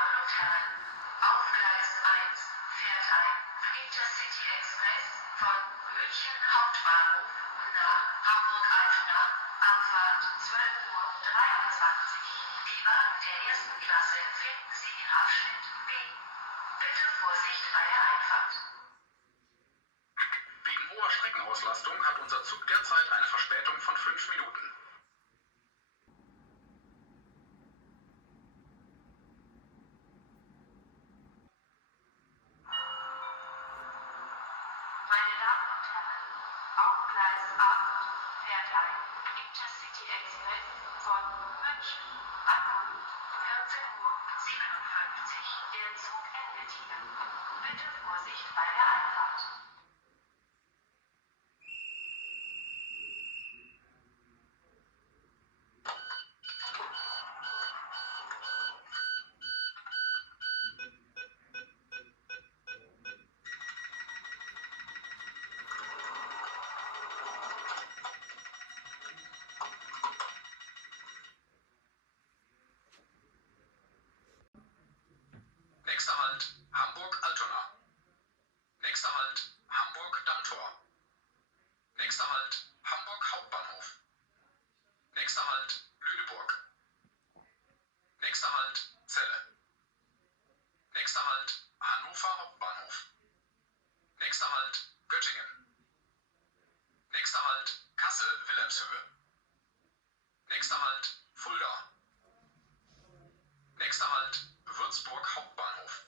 Damen und Herren, auf Gleis 1 fährt ein Intercity Express von München Hauptbahnhof nach Hamburg-Altona, Abfahrt 12:23 Uhr. Die Wagen der ersten Klasse finden Sie in Abschnitt B. Bitte Vorsicht bei der Einfahrt. Wegen hoher Streckenauslastung hat unser Zug derzeit eine Verspätung von 5 Minuten. Meine Damen und Herren, auf Gleis 8 fährt ein Intercity Express von München an 14:57 Uhr. Der Zug endet hier. Bitte Vorsicht bei der Einfahrt. Nächster Halt Hamburg-Altona. Nächster Halt Hamburg-Dammtor. Nächster Halt Hamburg Hauptbahnhof. Nächster Halt Lüneburg. Nächster Halt Celle. Nächster Halt Hannover Hauptbahnhof. Nächster Halt Göttingen. Nächster Halt Kassel-Wilhelmshöhe. Nächster Halt Fulda. Nächster Halt Würzburg Hauptbahnhof.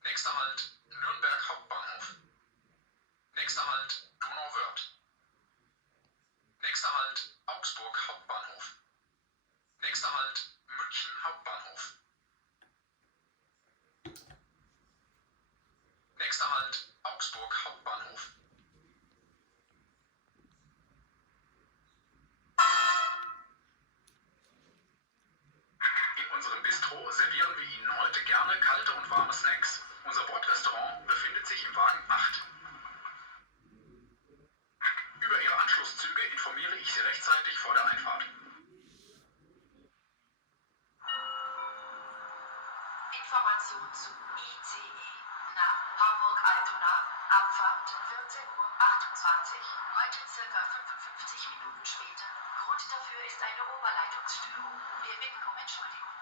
Nächster Halt Nürnberg Hauptbahnhof. Nächster Halt Donauwörth. Nächster Halt Augsburg Hauptbahnhof. Nächster Halt München Hauptbahnhof. Nächster Halt Augsburg Hauptbahnhof. In unserem Bistro servieren wir Ihnen heute gerne kalte und warme Snacks. Unser Bordrestaurant befindet sich im Wagen 8. Über Ihre Anschlusszüge informiere ich Sie rechtzeitig vor der Einfahrt. Information zu ICE nach Hamburg-Altona, Abfahrt 14:28 Uhr. Heute circa 55 Minuten später. Grund dafür ist eine Oberleitungsstörung. Wir bitten um Entschuldigung.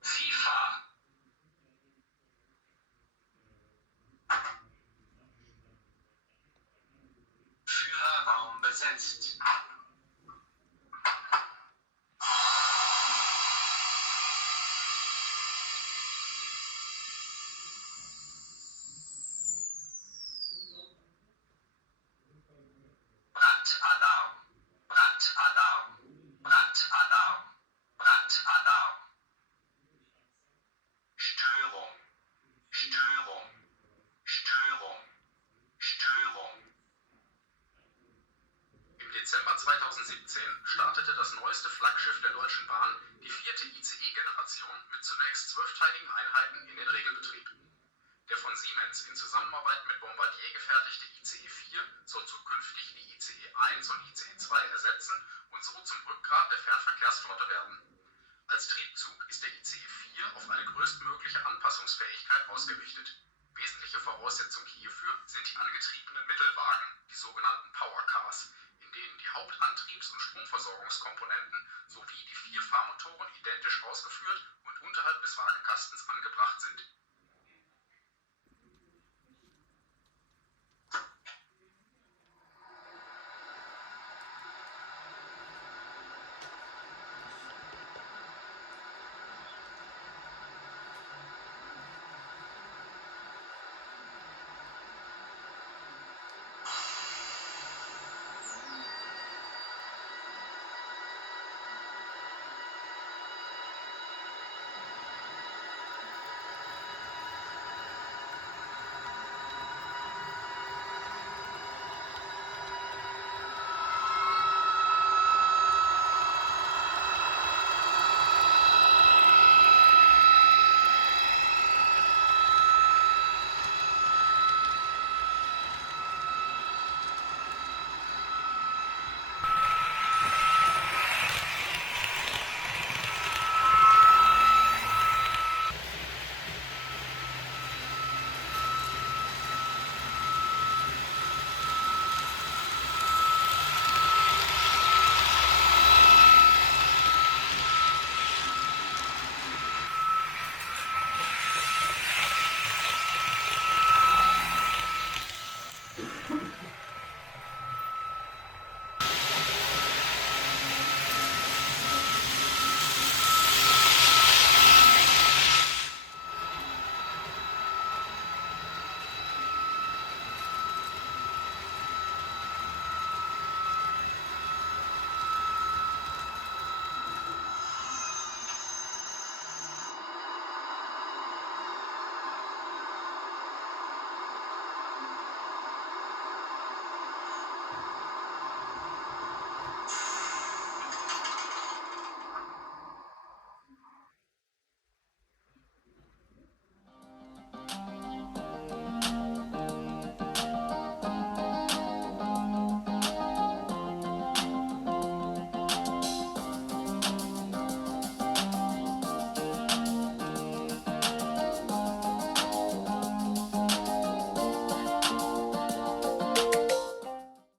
Sie fahren. Führerraum besetzt. Brandalarm. Brandalarm. Brandalarm. Brandalarm. Störung. Störung. Störung. Störung. Im Dezember 2017 startete das neueste Flaggschiff der Deutschen Bahn, die 4. ICE-Generation, mit zunächst 12-teiligen Einheiten in den Regelbetrieb. Der von Siemens in Zusammenarbeit mit Bombardier gefertigte ICE 4 soll zukünftig die ICE 1 und ICE 2 ersetzen und so zum Rückgrat der Fernverkehrsflotte werden. Als Triebzug ist der ICE 4 auf eine größtmögliche Anpassungsfähigkeit ausgerichtet. Wesentliche Voraussetzung hierfür sind die angetriebenen Mittelwagen, die sogenannten Powercars, in denen die Hauptantriebs- und Stromversorgungskomponenten sowie die 4 Fahrmotoren identisch ausgeführt und unterhalb des Wagenkastens angebracht sind.